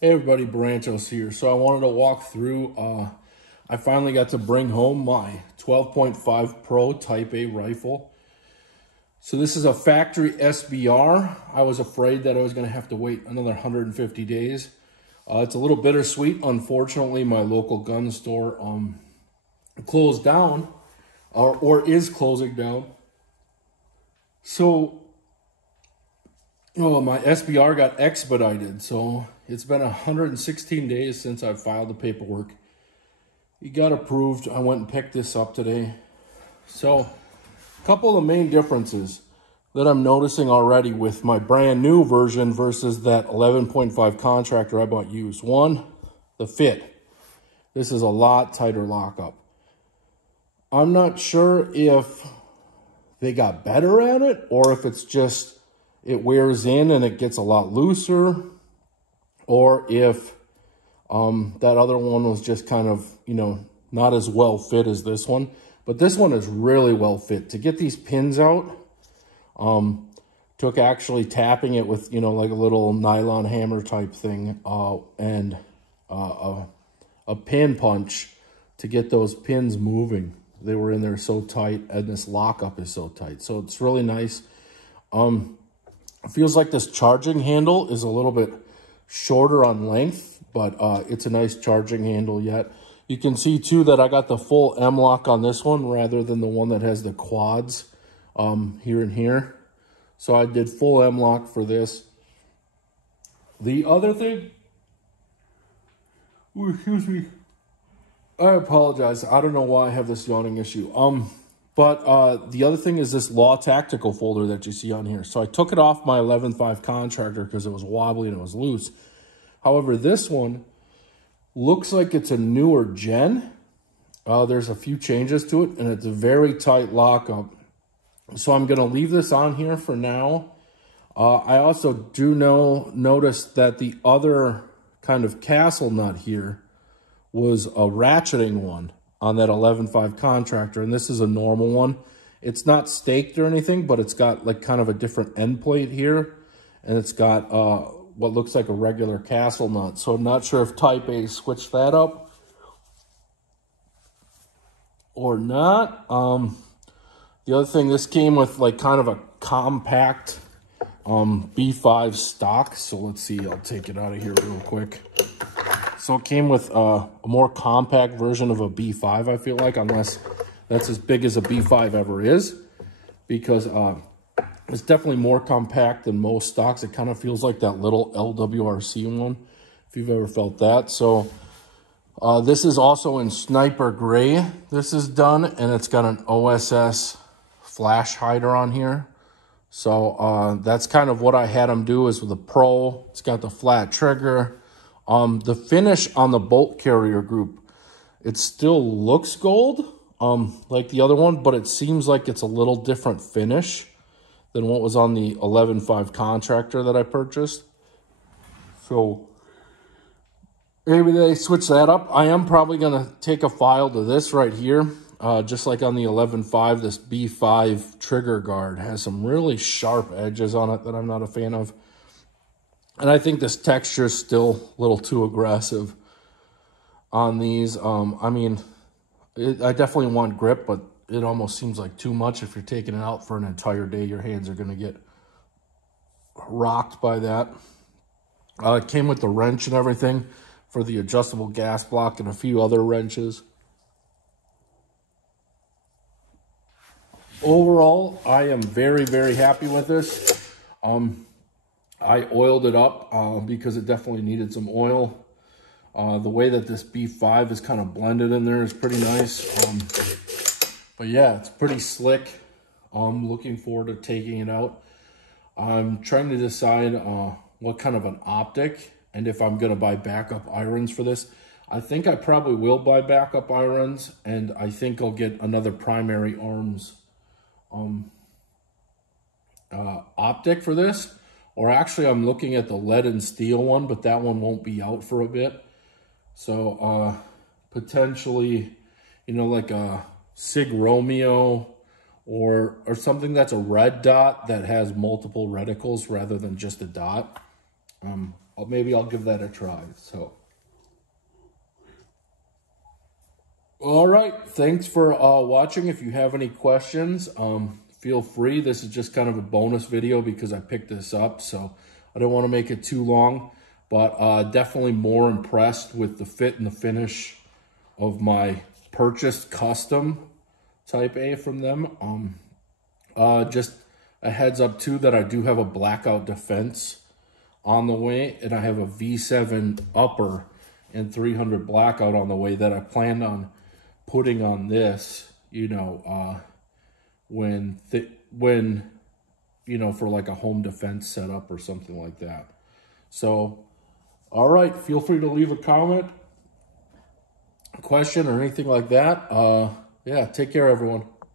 Hey everybody, Branchos here. So I wanted to walk through, I finally got to bring home my 12.5 Pro Type A rifle. So this is a factory SBR. I was afraid that I was gonna have to wait another 150 days. It's a little bittersweet. Unfortunately, my local gun store closed down, or is closing down. So my SBR got expedited, so it's been 116 days since I filed the paperwork. It got approved. I went and picked this up today. So a couple of the main differences that I'm noticing already with my brand new version versus that 11.5 contractor I bought used. One, the fit. This is a lot tighter lockup. I'm not sure if they got better at it or if it's just it wears in and it gets a lot looser, or if that other one was just kind of, not as well fit as this one. But this one is really well fit. To get these pins out, took actually tapping it with, like a little nylon hammer type thing, and a pin punch to get those pins moving. They were in there so tight, and this lockup is so tight. So it's really nice. It feels like this charging handle is a little bit shorter on length, but it's a nice charging handle yet. You can see too that I got the full M-lock on this one rather than the one that has the quads here and here. So I did full M-lock for this. The other thing, excuse me, I apologize. I don't know why I have this yawning issue. But the other thing is this Law Tactical folder that you see on here. So I took it off my 11.5 contractor because it was wobbly and it was loose. However, this one looks like it's a newer gen. There's a few changes to it, and it's a very tight lockup. So I'm going to leave this on here for now. I also do notice that the other kind of castle nut here was a ratcheting one on that 11.5 contractor, and this is a normal one. It's not staked or anything, but it's got like kind of a different end plate here, and it's got what looks like a regular castle nut. So I'm not sure if Type A switched that up or not. The other thing, this came with like kind of a compact B5 stock. So let's see, I'll take it out of here real quick. So it came with a more compact version of a B5, I feel like, unless that's as big as a B5 ever is, because it's definitely more compact than most stocks. It kind of feels like that little LWRC one, if you've ever felt that. So this is also in Sniper Gray. This is done, and it's got an OSS flash hider on here. So that's kind of what I had them do is with the Pro. It's got the flat trigger. The finish on the bolt carrier group, it still looks gold, like the other one, but it seems like it's a little different finish than what was on the 11.5 contractor that I purchased. So maybe they switch that up. I am probably going to take a file to this right here. Just like on the 11.5, this B5 trigger guard has some really sharp edges on it that I'm not a fan of. And I think this texture is still a little too aggressive on these. I mean, I definitely want grip, but it almost seems like too much. If you're taking it out for an entire day, your hands are going to get rocked by that. It came with the wrench and everything for the adjustable gas block and a few other wrenches. Overall, I am very, very happy with this. I oiled it up because it definitely needed some oil. The way that this B5 is kind of blended in there is pretty nice. But yeah, it's pretty slick. I'm looking forward to taking it out. I'm trying to decide what kind of an optic and if I'm going to buy backup irons for this. I think I probably will buy backup irons, and I think I'll get another primary arms optic for this. Or actually, I'm looking at the lead and steel one, but that one won't be out for a bit. So potentially, like a Sig Romeo or something that's a red dot that has multiple reticles rather than just a dot. maybe I'll give that a try. So, all right, thanks for watching. If you have any questions, feel free. This is just kind of a bonus video because I picked this up, so I don't want to make it too long, but definitely more impressed with the fit and the finish of my purchased custom Type A from them. Just a heads up too that I do have a blackout defense on the way, and I have a V7 upper and 300 blackout on the way that I planned on putting on this, you know, when you know, for like a home defense setup or something like that. So, all right, feel free to leave a comment, a question, or anything like that. Yeah, take care, everyone.